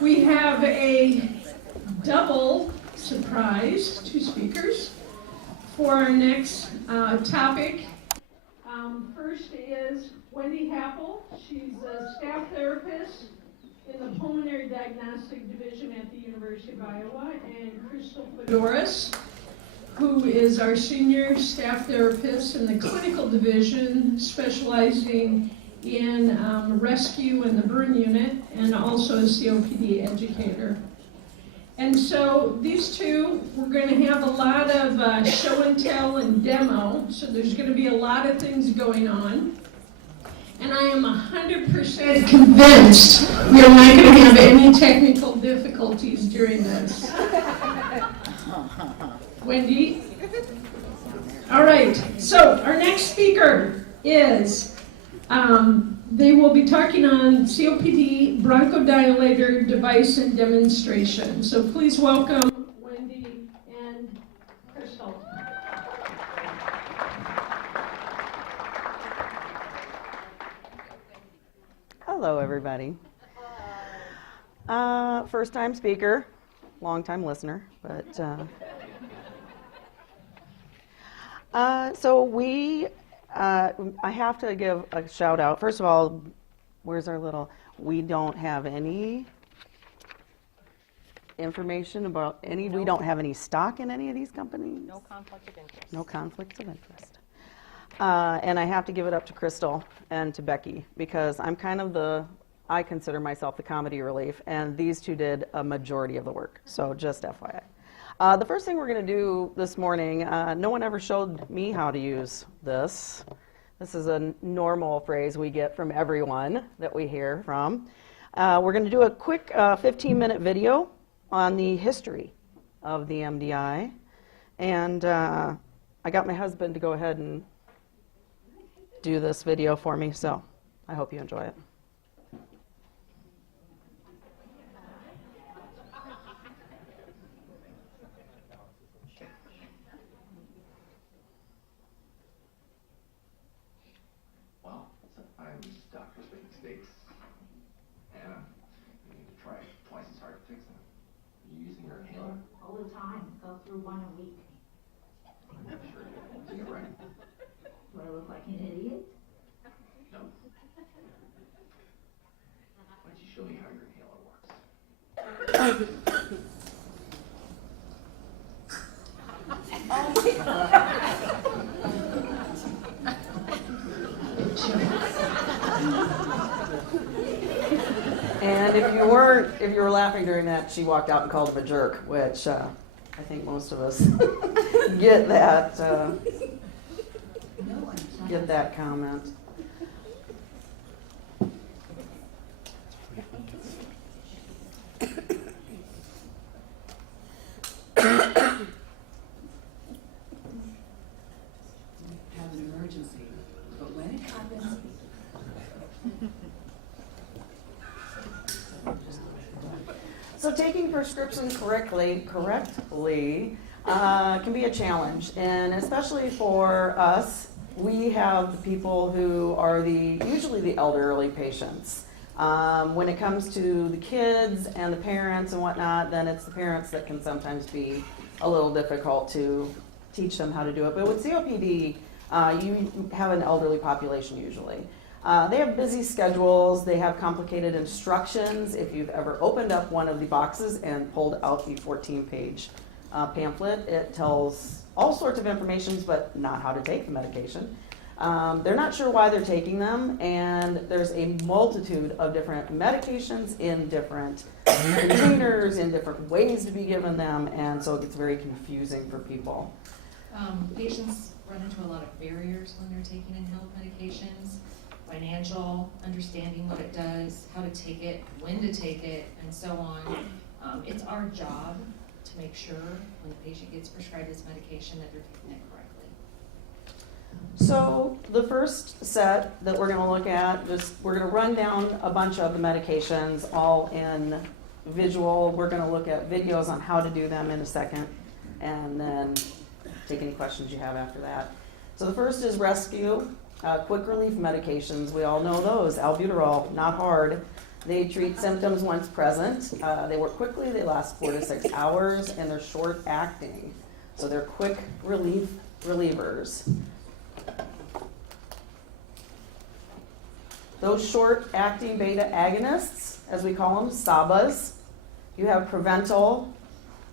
We have a double surprise, 2 speakers, for our next topic. First is Wendy Happel. She's a staff therapist in the Pulmonary Diagnostic Division at the University of Iowa, and Krystal Fedoris, who is our senior staff therapist in the clinical division, specializing in rescue in the burn unit, and also a COPD educator. And so these two, we're going to have a lot of show and tell and demo, so there's going to be a lot of things going on. And I am 100% convinced we are not going to have any technical difficulties during this. Wendy? All right, so our next speaker is, they will be talking on COPD bronchodilator device and demonstration. So please welcome Wendy and Krystal. Hello, everybody. First time speaker, long time listener, but I have to give a shout out. First of all, where's our little, we don't have any information about any, we don't have any stock in any of these companies. No conflict of interest. No conflicts of interest. And I have to give it up to Krystal and to Becky, because I'm kind of I consider myself the comedy relief, and these two did a majority of the work, so just FYI. The first thing we're going to do this morning, no one ever showed me how to use this. This is a normal phrase we get from everyone that we hear from. We're going to do a quick 15-minute video on the history of the MDI. And I got my husband to go ahead and do this video for me, so I hope you enjoy it. Through one a week. I'm sure you do it right. Do I look like an idiot? No. Why don't you show me how your inhaler works? And if you were laughing during that, she walked out and called him a jerk, which I think most of us get that comment. Have an emergency, but when it happens. So taking prescriptions correctly can be a challenge, and especially for us, we have the people who are usually the elderly patients. When it comes to the kids and the parents and whatnot, then it's the parents that can sometimes be a little difficult to teach them how to do it. But with COPD, you have an elderly population usually. They have busy schedules, they have complicated instructions. If you've ever opened up one of the boxes and pulled out the 14-page pamphlet, it tells all sorts of information, but not how to take the medication. They're not sure why they're taking them, and there's a multitude of different medications in different containers, in different ways to be given them, and so it gets very confusing for people. Patients run into a lot of barriers when they're taking inhaled medications. Financial, understanding what it does, how to take it, when to take it, and so on. It's our job to make sure when the patient gets prescribed this medication that they're taking it correctly. So the first set that we're going to look at, we're going to run down a bunch of the medications all in visual. We're going to look at videos on how to do them in a second, and then take any questions you have after that. So the first is rescue. Quick relief medications, we all know those. Albuterol, not hard. They treat symptoms once present. They work quickly, they last 4 to 6 hours, and they're short acting. So they're quick relievers. Those short acting beta agonists, as we call them, SABAs, you have Prevental,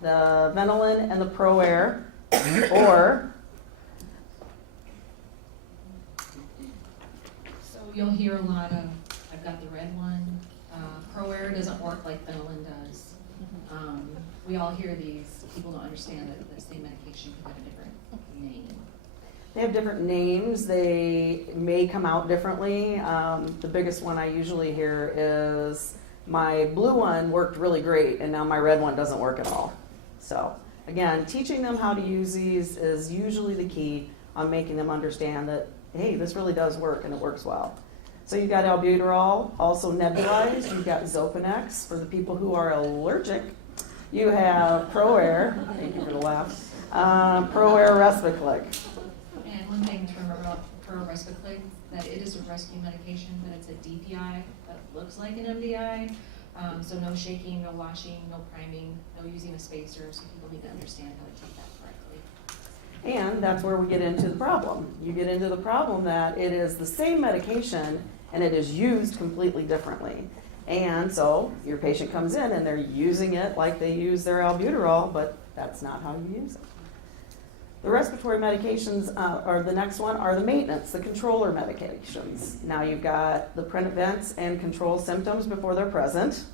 the Venolin, and the ProAir, or So you'll hear a lot of, I've got the red one, ProAir doesn't work like Venolin does. We all hear these, people don't understand that the same medication could have a different name. they have different names. They may come out differently. The biggest one I usually hear is my blue one worked really great, and now my red one doesn't work at all. So again, teaching them how to use these is usually the key on making them understand that, hey, this really does work and it works well. So you've got albuterol, also nebulized. You've got Zopanex for the people who are allergic. You have ProAir. Thank you for the laugh. ProAir Respiclick. And one thing to remember about Respiclick, that it is a rescue medication, but it's a DPI that looks like an MDI. So no shaking, no washing, no priming, no using a spacer, so people need to understand how to take that correctly. And that's where we get into the problem. You get into the problem that it is the same medication and it is used completely differently. And so your patient comes in and they're using it like they use their albuterol, but that's not how you use it. The respiratory medications, or the next one, are the maintenance, the controller medications. Now you've got the prevents and control symptoms before they're present.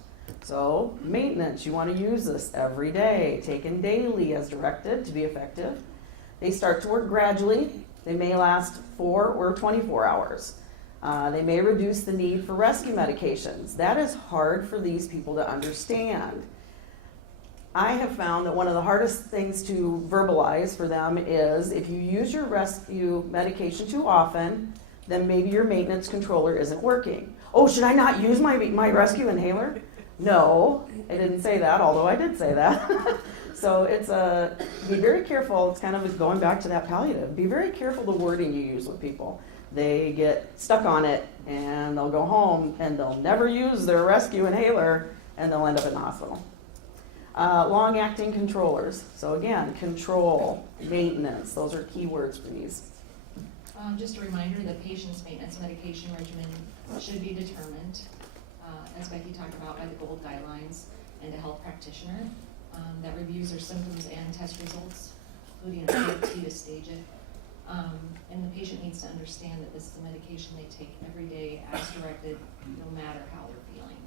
So maintenance, you want to use this every day, taken daily as directed to be effective. They start to work gradually. They may last 4 or 24 hours. They may reduce the need for rescue medications. That is hard for these people to understand. I have found that one of the hardest things to verbalize for them is if you use your rescue medication too often, then maybe your maintenance controller isn't working. Oh, should I not use my rescue inhaler? No, I didn't say that, although I did say that. So it's be very careful. It's kind of going back to that palliative. Be very careful the wording you use with people. They get stuck on it and they'll go home and they'll never use their rescue inhaler and they'll end up in the hospital. Long-acting controllers. So again, control, maintenance, those are key words for these. Just a reminder, the patient's maintenance medication regimen should be determined, as Becky talked about, by the GOLD guidelines and a health practitioner that reviews their symptoms and test results, including a CFT to stage it. And the patient needs to understand that this is a medication they take every day as directed, no matter how they're feeling.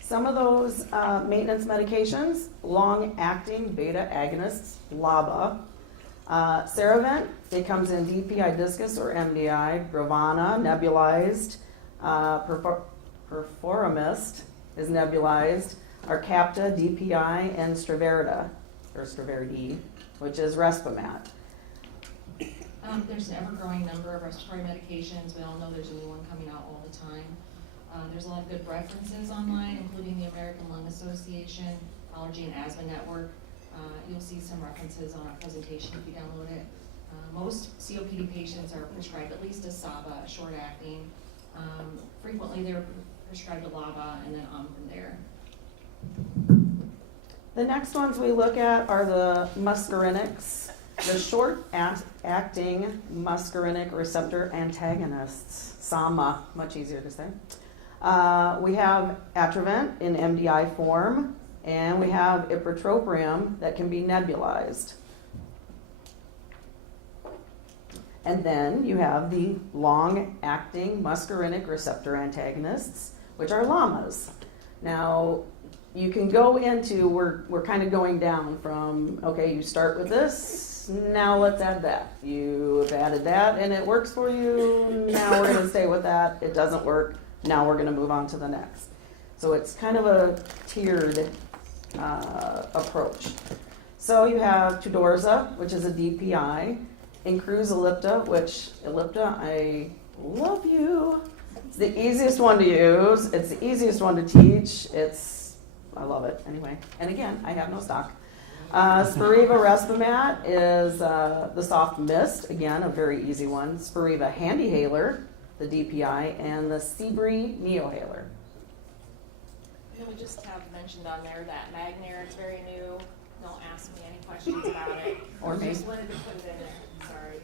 Some of those maintenance medications, long-acting beta agonists, LABA. Ceravent, it comes in DPI discus or MDI. Brovana, nebulized. Perforomist is nebulized. Arcapta, DPI, and Straverda, or Straverdi, which is Respimat. There's an ever-growing number of respiratory medications. We all know there's a new one coming out all the time. There's a lot of good references online, including the American Lung Association, Allergy and Asthma Network. You'll see some references on our presentation if you download it. Most COPD patients are prescribed at least a SABA, a short-acting. Frequently they're prescribed a LABA and then on from there. The next ones we look at are the muscarinics, the short-acting muscarinic receptor antagonists, SAMA, much easier to say. We have Atrovent in MDI form, and we have ipratropium that can be nebulized. And then you have the long-acting muscarinic receptor antagonists, which are LAMAs. Now, you can go into, we're kind of going down from, okay, you start with this, now let's add that. You've added that and it works for you, now we're going to stay with that. It doesn't work, now we're going to move on to the next. So it's kind of a tiered approach. So you have Tudorza, which is a DPI, Incruz Ellipta, which Ellipta, I love you. It's the easiest one to use. It's the easiest one to teach. I love it anyway. And again, I have no stock. Spiriva Respimat is the soft mist. Again, a very easy one. Spiriva Handyhaler the DPI, and the Seabury Neohaler. And we just have mentioned on there that Magnair, it's very new. Don't ask me any questions about it. Or me. Just wanted to put it in there, sorry.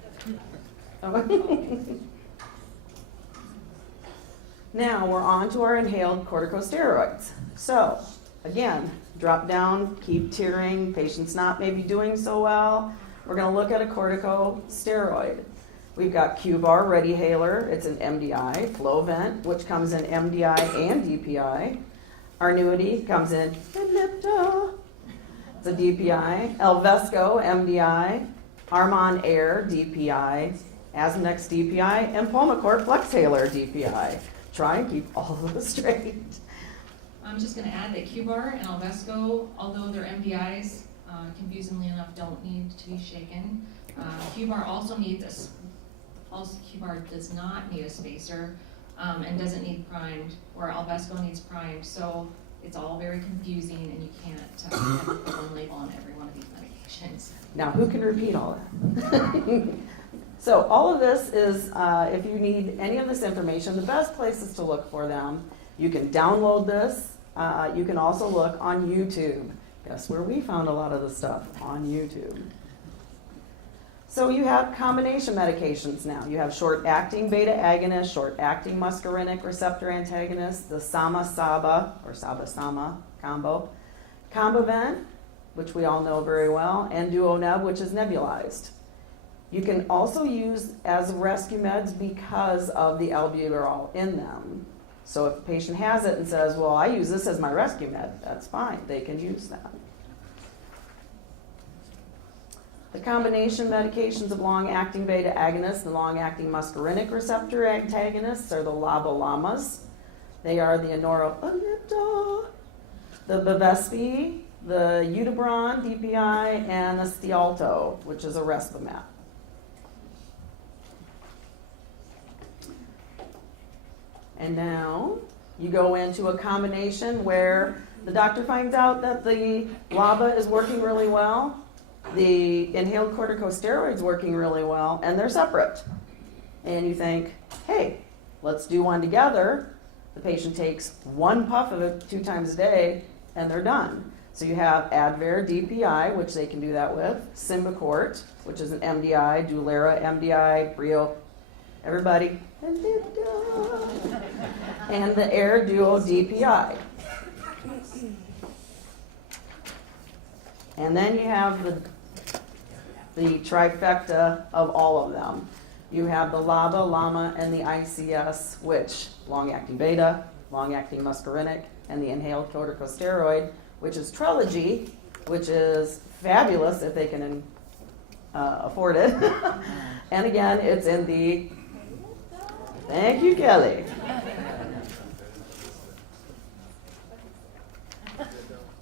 Now we're on to our inhaled corticosteroids. So again, drop down, keep tiering, patient's not maybe doing so well. We're going to look at a corticosteroid. We've got Q-Bar ReadyHaler, it's an MDI, Flovent, which comes in MDI and DPI. Arnuity comes in Ellipta, it's a DPI. Elvesco, MDI. Armon Air, DPI. Asmodex, DPI. And Pulmicort FlexHaler, DPI. Try and keep all of this straight. I'm just gonna add that Q-Bar and Alvesco, although they're MDIs, confusingly enough, don't need to be shaken. Q-Bar also needs Q-Bar does not need a spacer, and doesn't need primed, where Alvesco needs primed, so it's all very confusing and you can't have one label on every one of these medications. Now, who can repeat all that? So all of this is, if you need any of this information, the best places to look for them. You can download this. You can also look on YouTube. Guess where we found a lot of the stuff? On YouTube. So you have combination medications now. You have short-acting beta agonist, short-acting muscarinic receptor antagonist, the Sama-Saba, or Saba-Sama combo, Combivent, which we all know very well, and Duoneb, which is nebulized. You can also use as rescue meds because of the albuterol in them. So if a patient has it and says, well, I use this as my rescue med, that's fine. They can use that. The combination medications of long-acting beta agonists, the long-acting muscarinic receptor antagonists are the LABA-LAMAs. They are the Anoro, the Bevespi, the Udibron, DPI, and the Stialto, which is a Respimat. And now you go into a combination where the doctor finds out that the LABA is working really well, the inhaled corticosteroids working really well, and they're separate. And you think, hey, let's do one together. The patient takes one puff of it 2 times a day, and they're done. So you have Advair DPI, which they can do that with, Symbicort, which is an MDI, Dulera MDI, Brio, everybody, and the Air Duo DPI. And then you have the trifecta of all of them. You have the LABA, LAMA, and the ICS, which long-acting beta, long-acting muscarinic, and the inhaled corticosteroid, which is Trelegy, which is fabulous if they can afford it. And again, it's in the, thank you, Kelly.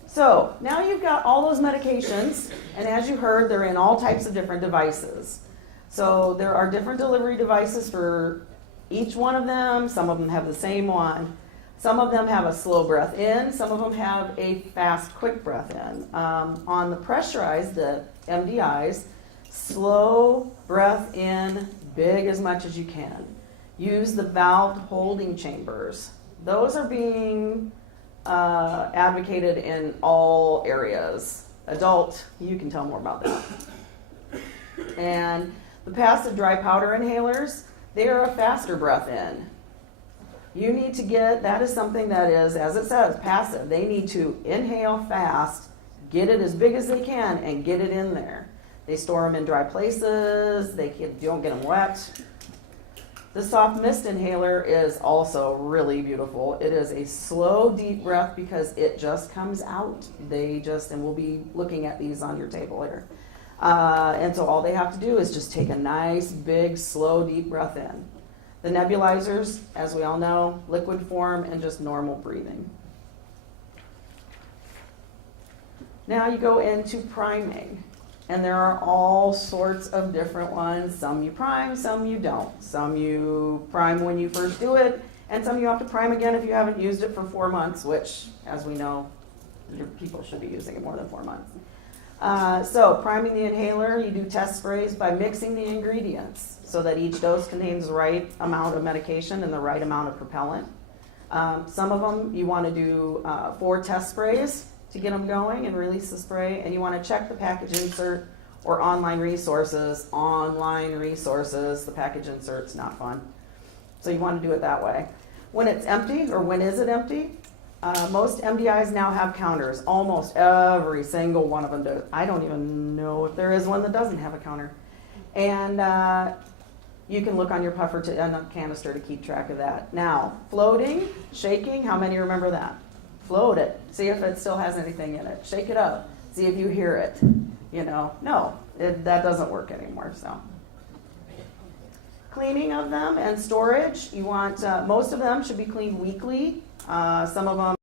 So now you've got all those medications, and as you heard, they're in all types of different devices. So there are different delivery devices for each one of them. Some of them have the same one. Some of them have a slow breath in. Some of them have a fast, quick breath in. On the pressurized, the MDIs, slow breath in, big as much as you can. Use the valved holding chambers. Those are being advocated in all areas. Adult, you can tell more about that. And the passive dry powder inhalers, they are a faster breath in. You need to get, that is something that is, as it says, passive. They need to inhale fast, get it as big as they can, and get it in there. They store them in dry places, don't get them wet. The soft mist inhaler is also really beautiful. It is a slow, deep breath because it just comes out. And we'll be looking at these on your table here. And so all they have to do is just take a nice, big, slow, deep breath in. The nebulizers, as we all know, liquid form and just normal breathing. Now you go into priming. And there are all sorts of different ones. Some you prime, some you don't. Some you prime when you first do it, and some you have to prime again if you haven't used it for 4 months, which, as we know, your people should be using it more than 4 months. So priming the inhaler, you do test sprays by mixing the ingredients so that each dose contains the right amount of medication and the right amount of propellant. Some of them you want to do 4 test sprays to get them going and release the spray, and you want to check the package insert or online resources. The package insert's not fun. So you want to do it that way. When it's empty, or when is it empty? Most MDIs now have counters. Almost every single one of them does. I don't even know if there is one that doesn't have a counter. And you can look on your puffer and a canister to keep track of that. Now, floating, shaking, how many remember that? Float it. See if it still has anything in it. Shake it up. See if you hear it. No, that doesn't work anymore. So, cleaning of them and storage. You want most of them should be cleaned weekly. Some of them